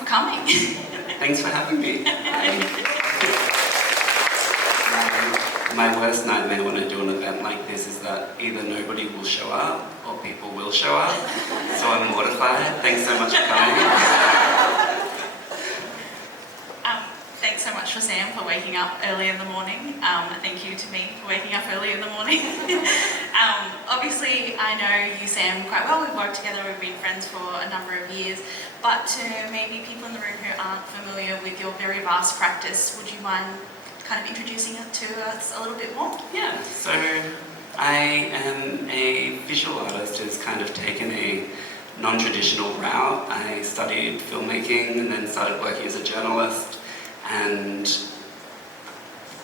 for coming. Thanks for having me. My worst nightmare when I do an event like this is that either nobody will show up or people will show up. So I'm mortified. Thanks so much for coming. Thanks so much for Sam for waking up early in the morning. Thank you to me for waking up early in the morning. Obviously, I know you, Sam, quite well. We've worked together, we've been friends for a number of years. But to maybe people in the room who aren't familiar with your very vast practice, would you mind kind of introducing it to us a little bit more? Yeah, so I am a visual artist who's kind of taken a non-traditional route. I studied filmmaking and then started working as a journalist and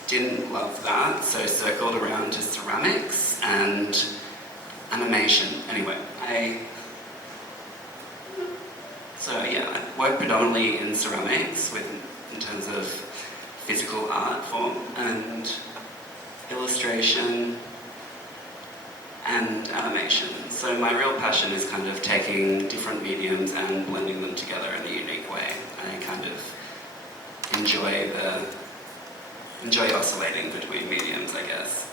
didn't love that, so circled around to ceramics and animation. Anyway, I work predominantly in ceramics in terms of physical art form and illustration and animation. So my real passion is kind of taking different mediums and blending them together in a unique way. I kind of enjoy oscillating between mediums, I guess.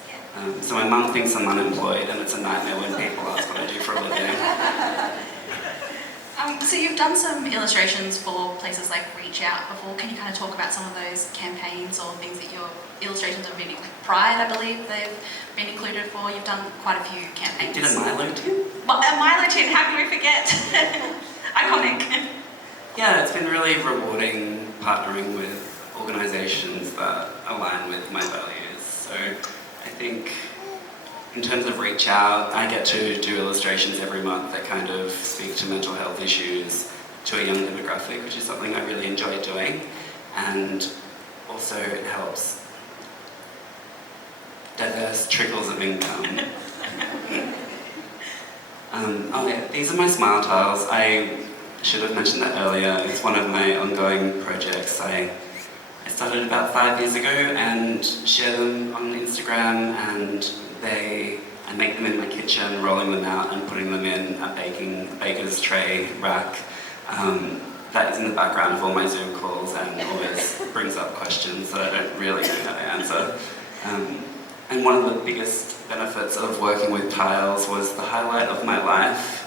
So my mum thinks I'm unemployed, and it's a nightmare when people ask what I do for a living. So you've done some illustrations for places like Reach Out before. Can you kind of talk about some of those campaigns or things that your illustrations have been, Pride, I believe they've been included for. You've done quite a few campaigns. Did a Milo tin? Well, a Milo tin, how can we forget? Iconic. Yeah, it's been really rewarding partnering with organisations that align with my values. So I think in terms of Reach Out, I get to do illustrations every month that kind of speak to mental health issues to a young demographic, which is something I really enjoy doing. And also it helps diverse trickles of income. These are my smile tiles. I should have mentioned that earlier. It's one of my ongoing projects. I started about 5 years ago and share them on Instagram, and I make them in my kitchen, rolling them out and putting them in a baker's tray rack. That is in the background of all my Zoom calls and always brings up questions that I don't really know how to answer. And one of the biggest benefits of working with tiles was the highlight of my life.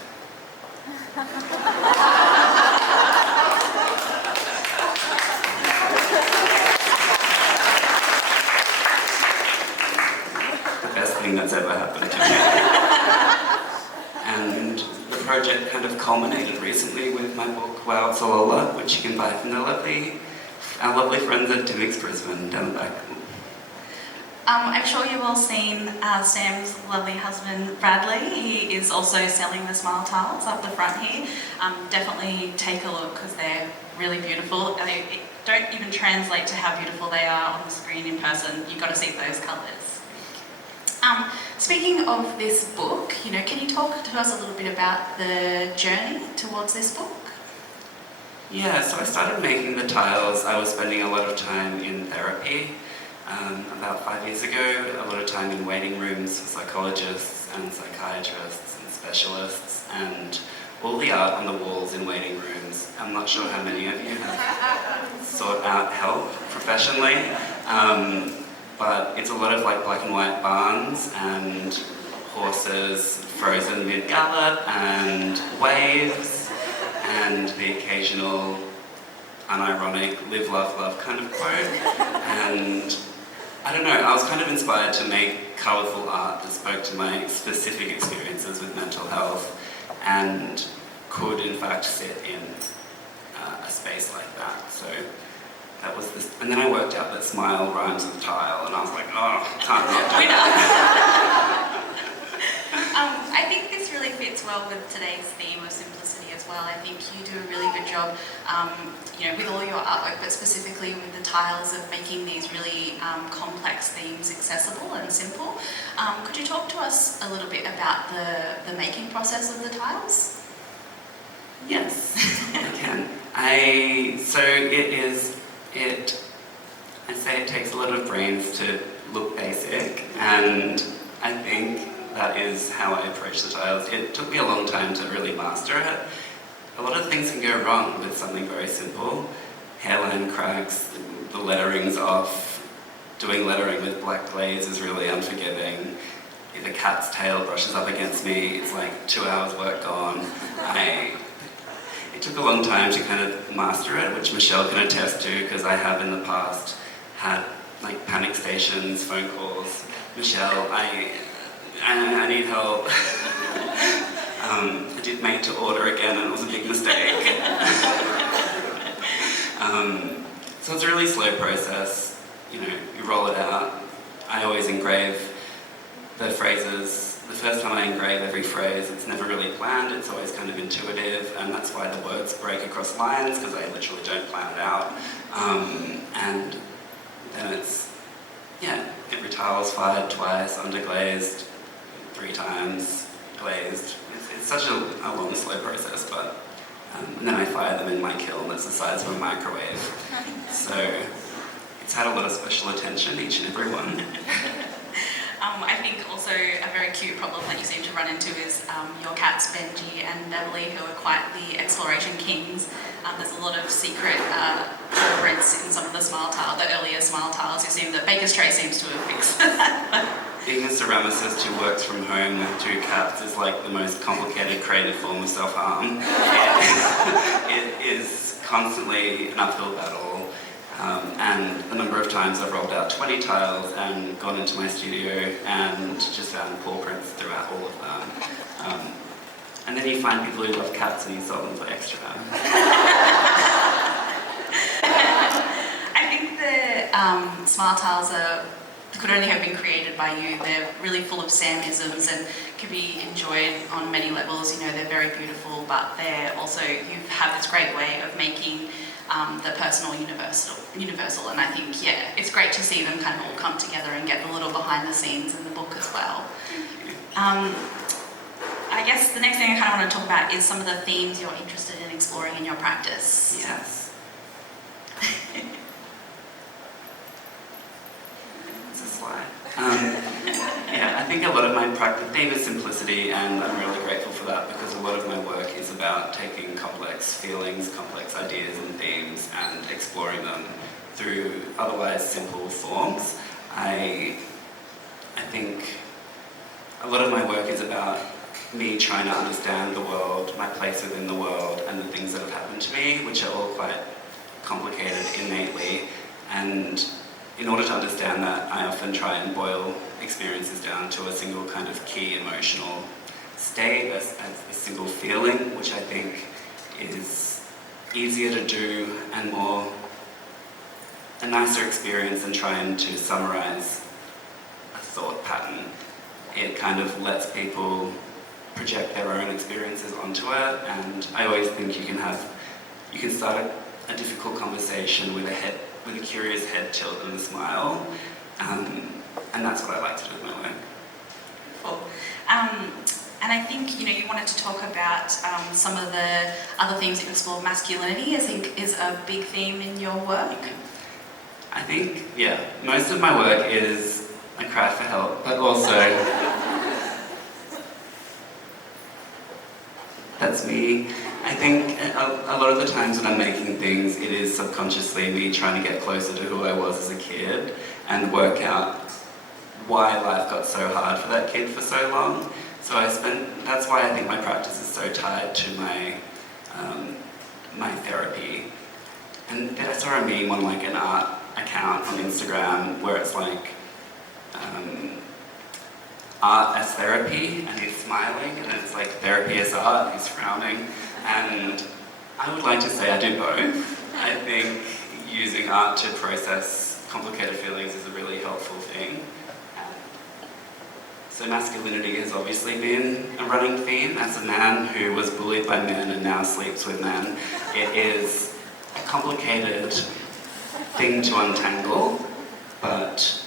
That's ever happened to me. And the project kind of culminated recently with my book Wow It's a Lola, which you can buy from our lovely friends at Dimmicks Brisbane down the back. I'm sure you've all seen Sam's lovely husband Bradley. He is also selling the smile tiles up the front here. Definitely take a look because they're really beautiful. They don't even translate to how beautiful they are on the screen in person. You've got to see those colours. Speaking of this book, can you talk to us a little bit about the journey towards this book? Yeah, so I started making the tiles. I was spending a lot of time in therapy about 5 years ago, a lot of time in waiting rooms for psychologists and psychiatrists and specialists, and all the art on the walls in waiting rooms. I'm not sure how many of you have sought out help professionally. But it's a lot of black and white barns and horses frozen mid-gallop and waves and the occasional unironic live, love, love kind of quote. And I don't know, I was kind of inspired to make colourful art that spoke to my specific experiences with mental health and could in fact sit in a space like that. So that was this, and then I worked out that smile rhymes with tile, and I was like, oh, can't not do that. I think this really fits well with today's theme of simplicity as well. I think you do a really good job, with all your artwork, but specifically with the tiles of making these really complex themes accessible and simple. Could you talk to us a little bit about the making process of the tiles? Yes, I can. I say it takes a lot of brains to look basic, and I think that is how I approach the tiles. It took me a long time to really master it. a lot of things can go wrong with something very simple. Hairline cracks, the lettering's off. Doing lettering with black glaze is really unforgiving. If a cat's tail brushes up against me, it's like 2 hours work gone. It took a long time to kind of master it, which Michelle can attest to, because I have in the past had like panic stations, phone calls. Michelle, I need help. I did make to order again and it was a big mistake. So it's a really slow process. You know, you roll it out. I always engrave the phrases. The first time I engrave every phrase, it's never really planned, it's always kind of intuitive, and that's why the words break across lines, because I literally don't plan it out. And then it's, every tile's fired twice, underglazed 3 times, glazed. It's such a long, slow process, but and then I fire them in my kiln that's the size of a microwave. So it's had a lot of special attention, each and every one. I think also a very cute problem that you seem to run into is your cats Benji and Beverly, who are quite the exploration kings. There's a lot of secret footprints in some of the earlier smile tiles. It seems that Baker's Tray seems to have fixed that. Being a ceramicist who works from home with 2 cats is like the most complicated creative form of self-harm. It is constantly an uphill battle. And the number of times I've rolled out 20 tiles and gone into my studio and just found paw prints throughout all of them. And then you find people who love cats and you sell them for extra. I think the smile tiles could only have been created by you. They're really full of Sam-isms and can be enjoyed on many levels. You know, they're very beautiful, but they're also, you have this great way of making the personal universal, and I think, it's great to see them kind of all come together and get a little behind the scenes in the book as well. I guess the next thing I kind of want to talk about is some of the themes you're interested in exploring in your practice. Yes. It's a slide. I think a lot of my practice theme is simplicity, and I'm really grateful for that because a lot of my work is about taking complex feelings, complex ideas and themes and exploring them through otherwise simple forms. I think a lot of my work is about me trying to understand the world, my place within the world, and the things that have happened to me, which are all quite complicated innately. And in order to understand that, I often try and boil experiences down to a single kind of key emotional state, as a single feeling, which I think is easier to do and a nicer experience than trying to summarize a thought pattern. It kind of lets people project their own experiences onto it, and I always think you can start a difficult conversation with a curious head tilt and a smile, and that's what I like to do with my work. Cool. And I think, you wanted to talk about some of the other themes that you explore. Masculinity, I think, is a big theme in your work. I think, most of my work is a cry for help, but also that's me. I think a lot of the times when I'm making things, it is subconsciously me trying to get closer to who I was as a kid and work out why life got so hard for that kid for so long. So that's why I think my practice is so tied to my therapy. And I saw a meme on like an art account on Instagram where it's like art as therapy, and he's smiling, and it's like therapy as art, he's frowning. And I would like to say I do both. I think using art to process complicated feelings is a really helpful thing. So masculinity has obviously been a running theme. As a man who was bullied by men and now sleeps with men, it is a complicated thing to untangle, but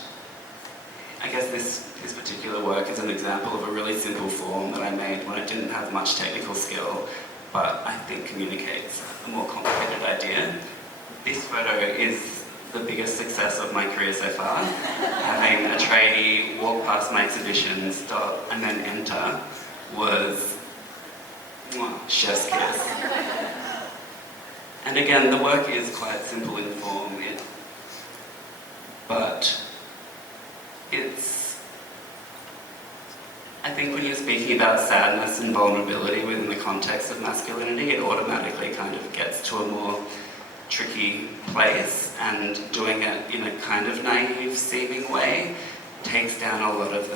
I guess this particular work is an example of a really simple form that I made when I didn't have much technical skill, but I think communicates a more complicated idea. This photo is the biggest success of my career so far. Having a tradie walk past my exhibition, stop, and then enter was Mwah, chef's kiss. And again, the work is quite simple in form, but I think when you're speaking about sadness and vulnerability within the context of masculinity, it automatically kind of gets to a more tricky place, and doing it in a kind of naive seeming way takes down a lot of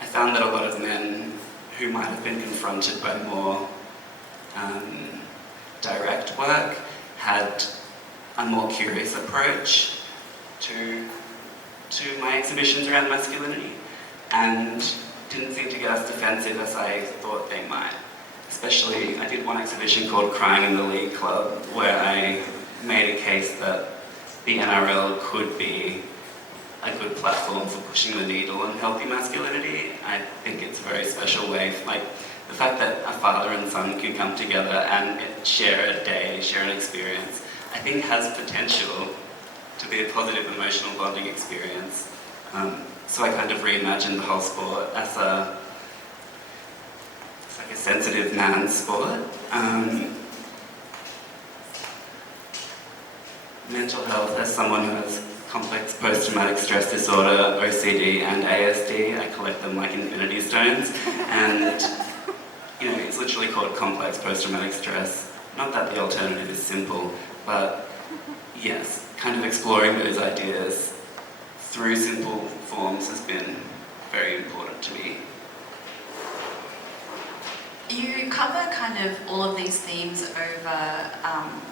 I found that a lot of men who might have been confronted by more direct work had a more curious approach to my exhibitions around masculinity, and didn't seem to get as defensive as I thought they might. Especially, I did one exhibition called Crying in the League Club, where I made a case that the NRL could be a good platform for pushing the needle on healthy masculinity. I think it's a very special way, like the fact that a father and son can come together and share a day, share an experience, I think has potential to be a positive emotional bonding experience. So I kind of reimagined the whole sport as it's like a sensitive man's sport. Mental health, as someone who has complex post-traumatic stress disorder, OCD and ASD, I collect them like infinity stones, and it's literally called complex post-traumatic stress. Not that the alternative is simple, but yes, kind of exploring those ideas through simple forms has been very important to me. You cover kind of all of these themes over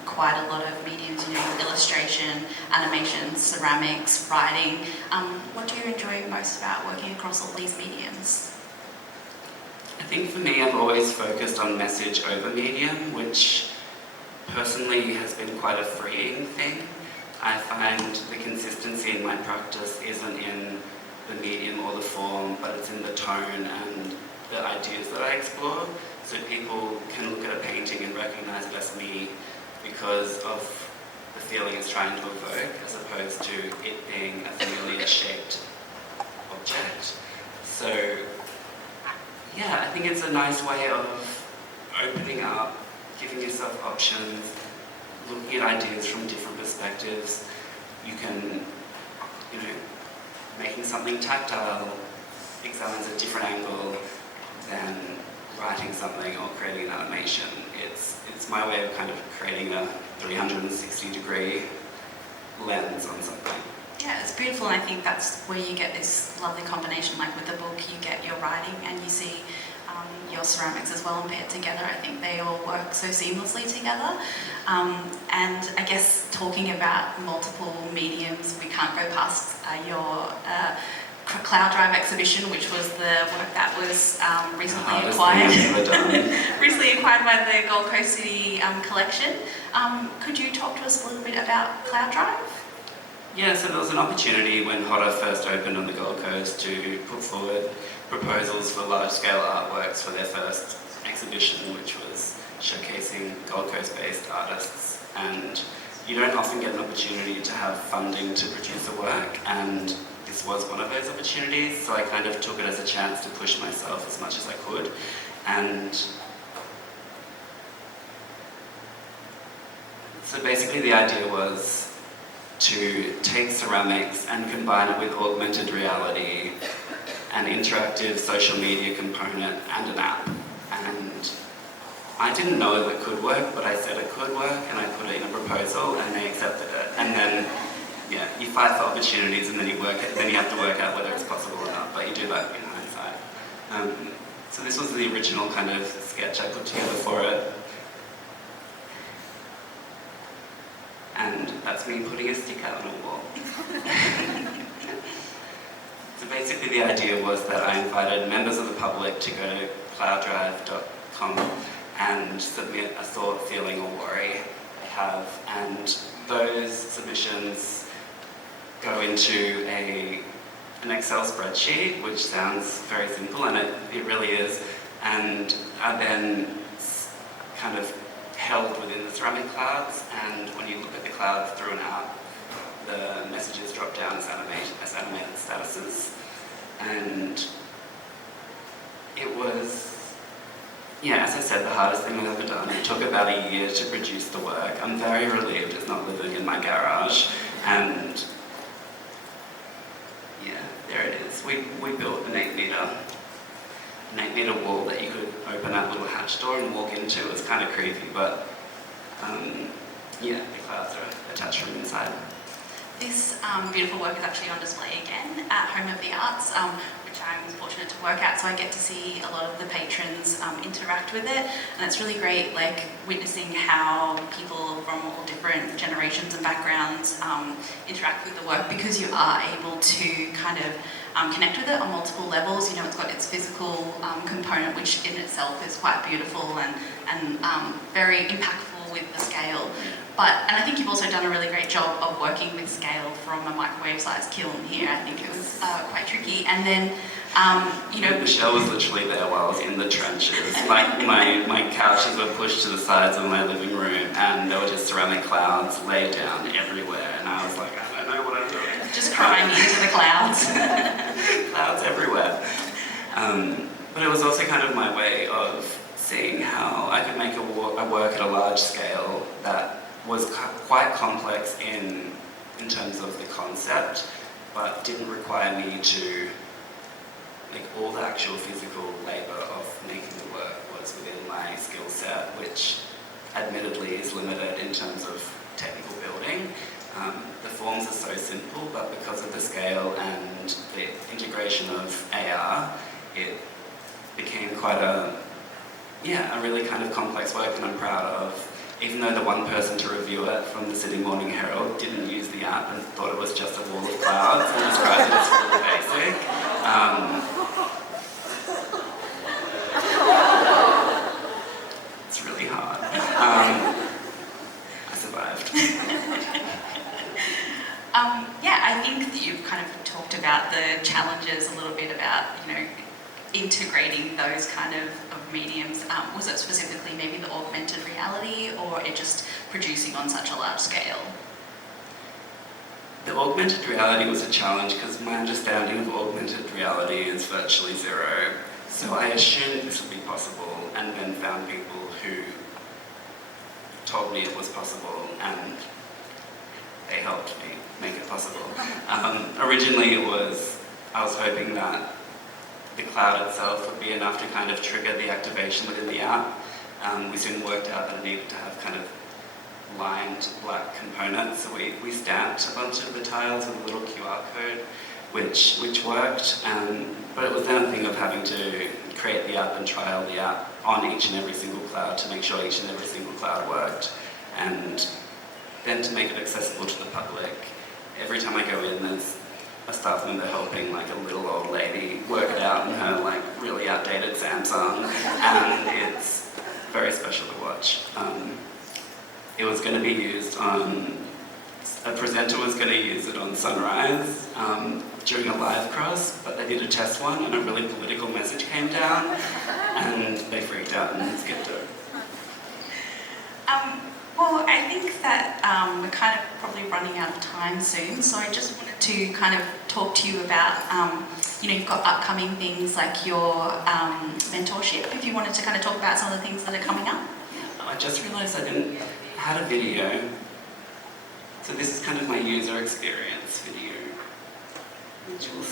quite a lot of mediums, illustration, animation, ceramics, writing. What do you enjoy most about working across all these mediums? I think for me, I've always focused on message over medium, which personally has been quite a freeing thing. I find the consistency in my practice isn't in the medium or the form, but it's in the tone and the ideas that I explore. So people can look at a painting and recognise it as me because of the feeling it's trying to evoke, as opposed to it being a familiar shaped object. So yeah, I think it's a nice way of opening up, giving yourself options, looking at ideas from different perspectives. You can, making something tactile examines a different angle than writing something or creating an animation. It's my way of kind of creating a 360-degree lens on something. Yeah, it's beautiful, and I think that's where you get this lovely combination. Like with the book, you get your writing and you see your ceramics as well and paired together. I think they all work so seamlessly together. And I guess talking about multiple mediums, we can't go past your Cloud Drive exhibition, which was the work that was recently acquired. Recently acquired by the Gold Coast City collection. Could you talk to us a little bit about Cloud Drive? Yeah, so there was an opportunity when Hodder first opened on the Gold Coast to put forward proposals for large-scale artworks for their first exhibition, which was showcasing Gold Coast-based artists. And you don't often get an opportunity to have funding to produce a work, and this was one of those opportunities, so I kind of took it as a chance to push myself as much as I could. And so basically the idea was to take ceramics and combine it with augmented reality, an interactive social media component, and an app. And I didn't know if it could work, but I said it could work, and I put it in a proposal, and they accepted it. And then, yeah, you fight for opportunities, and then you have to work out whether it's possible or not, but you do that in hindsight. So this was the original kind of sketch I put together for it. And that's me putting a stick out on a wall. So basically the idea was that I invited members of the public to go to clouddrive.com and submit a thought, feeling or worry they have, and those submissions go into an Excel spreadsheet, which sounds very simple, and it really is, and are then kind of held within the ceramic clouds, and when you look at the clouds through an app, the messages drop down as animated statuses. And it was Yeah, as I said, the hardest thing I've ever done. It took about a year to produce the work. I'm very relieved it's not living in my garage. And yeah, there it is. We built an 8 metre wall that you could open that little hatch door and walk into. It was kind of creepy, but yeah, the clouds are attached from inside. This beautiful work is actually on display again at Home of the Arts, which I'm fortunate to work at, so I get to see a lot of the patrons interact with it, and it's really great, like witnessing how people from all different generations and backgrounds interact with the work, because you are able to kind of connect with it on multiple levels. You know, it's got its physical component, which in itself is quite beautiful and very impactful with the scale. And I think you've also done a really great job of working with scale from a microwave-sized kiln here. I think it was quite tricky. And then, you know... Michelle was literally there while I was in the trenches. Like, my couches were pushed to the sides of my living room, and there were just ceramic clouds laid down everywhere. And I was like, I don't know what I'm doing. Just crying into the clouds. Clouds everywhere. But it was also kind of my way of seeing how I could make a work at a large scale that was quite complex in terms of the concept, but didn't require me to make all the actual physical labour of making the work was within my skill set, which admittedly is limited in terms of technical building. The forms are so simple, but because of the scale and the integration of AR, it became quite a really kind of complex work, and I'm proud of. Even though the one person to review it from the Sydney Morning Herald didn't use the app and thought it was just a wall of clouds and described it as really basic. It's really hard. I survived. Yeah, I think that you've kind of talked about the challenges a little bit about, you know, integrating those kind of mediums. Was it specifically maybe the augmented reality, or it just producing on such a large scale? The augmented reality was a challenge because my understanding of augmented reality is virtually zero. So I assumed this would be possible, and then found people who told me it was possible, and they helped me make it possible. Originally I was hoping that the cloud itself would be enough to kind of trigger the activation within the app. We soon worked out that it needed to have kind of lined black components, so we stamped a bunch of the tiles with a little QR code, which worked, but it was then a thing of having to create the app and trial the app on each and every single cloud to make sure each and every single cloud worked, and then to make it accessible to the public. Every time I go in, there's a staff member helping like a little old lady work it out in her like really outdated Samsung, and it's very special to watch. It was going to be used on, a presenter was going to use it on Sunrise during a live cross, but they did a test one and a really political message came down and they freaked out and skipped it. Well, I think that we're kind of probably running out of time soon, so I just wanted to kind of talk to you about, you know, you've got upcoming things like your mentorship, if you wanted to kind of talk about some of the things that are coming up. I just realised I had a video, so this is kind of my user experience video, which will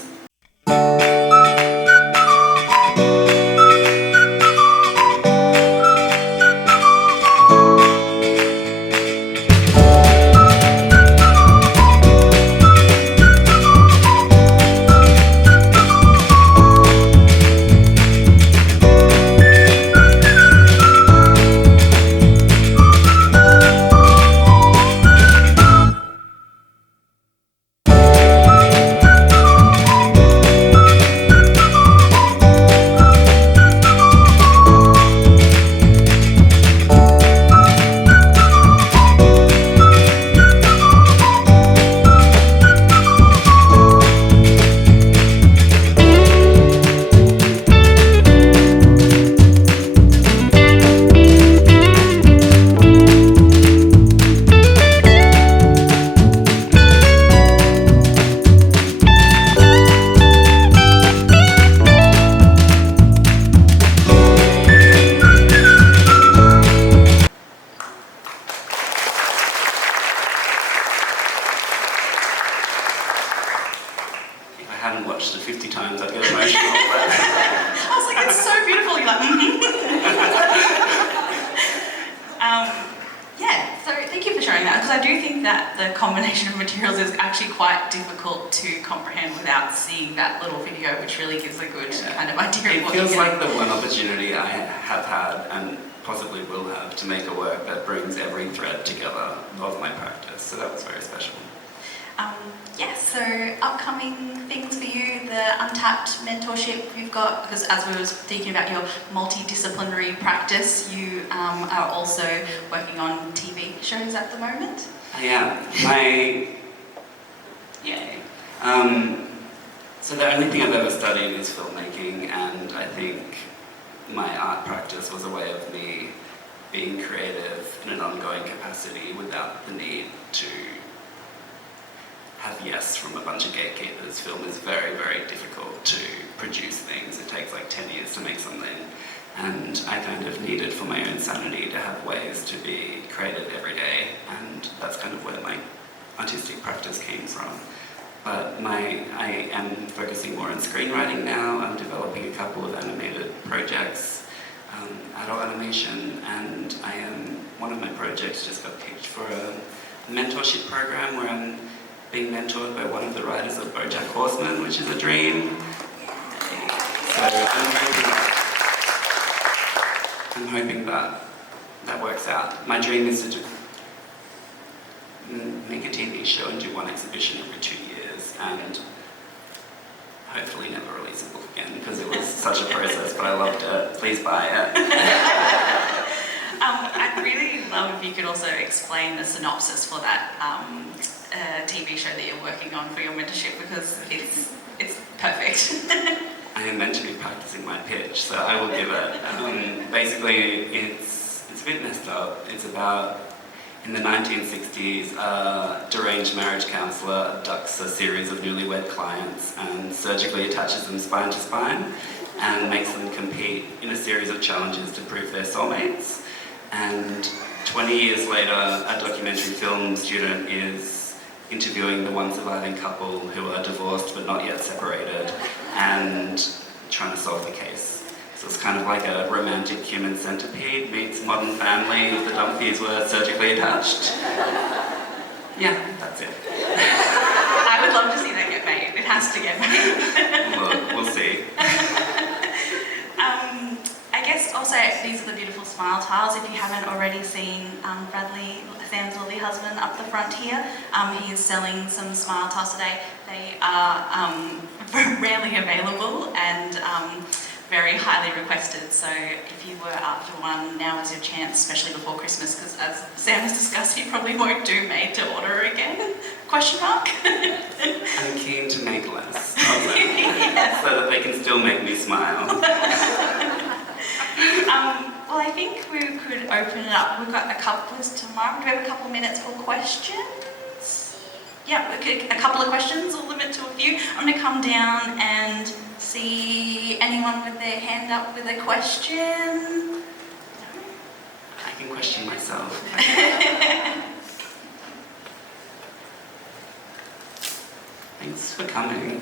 watched it 50 times, I'd get emotional. I was like, it's so beautiful. You're like, yeah, so thank you for sharing that, because I do think that the combination of materials is actually quite difficult to comprehend without seeing that little video, which really gives a good kind of idea of what It feels you're like the one opportunity I have had and possibly will have to make a work that brings every thread together of my practice, so that was very special. So upcoming things for you, the untapped mentorship you've got, because as we were thinking about your multidisciplinary practice, you are also working on TV shows at the moment. Yay. So the only thing I've ever studied is filmmaking, and I think my art practice was a way of me being creative in an ongoing capacity without the need to have yes from a bunch of gatekeepers. Film is very, very difficult to produce things. It takes like 10 years to make something. And I kind of needed for my own sanity to have ways to be creative every day. And that's kind of where my artistic practice came from. But I am focusing more on screenwriting now. I'm developing a couple of animated projects, adult animation, and one of my projects just got pitched for a mentorship program where I'm being mentored by one of the writers of BoJack Horseman, which is a dream. So I'm hoping that works out. My dream is to make a TV show and do one exhibition every 2 years, and hopefully never release a book again, because it was such a process, but I loved it. Please buy it. I'd really love if you could also explain the synopsis for that TV show that you're working on for your mentorship, because it's perfect. I am meant to be practicing my pitch, so I will give it. Basically, it's a bit messed up. It's about, in the 1960s, a deranged marriage counsellor abducts a series of newlywed clients and surgically attaches them spine to spine and makes them compete in a series of challenges to prove they're soulmates. And 20 years later, a documentary film student is interviewing the one surviving couple who are divorced but not yet separated and trying to solve the case. So it's kind of like a romantic Human Centipede meets Modern Family if the Dumpies were surgically attached. Yeah, that's it. I would love to see that get made. It has to get made. We'll see. I guess also these are the beautiful smile tiles. If you haven't already seen Bradley, Sam's lovely husband, up the front here, he is selling some smile tiles today. They are rarely available and very highly requested. So if you were after one, now is your chance, especially before Christmas, because as Sam has discussed, he probably won't do made to order again. Question mark? I'm keen to make less of them, yes, so that they can still make me smile. Well, I think we could open it up. We've got a couple tomorrow. Do we have a couple minutes for questions? Yeah, a couple of questions. We'll limit to a few. I'm going to come down and see anyone with their hand up with a question. No? I can question myself. Thanks for coming.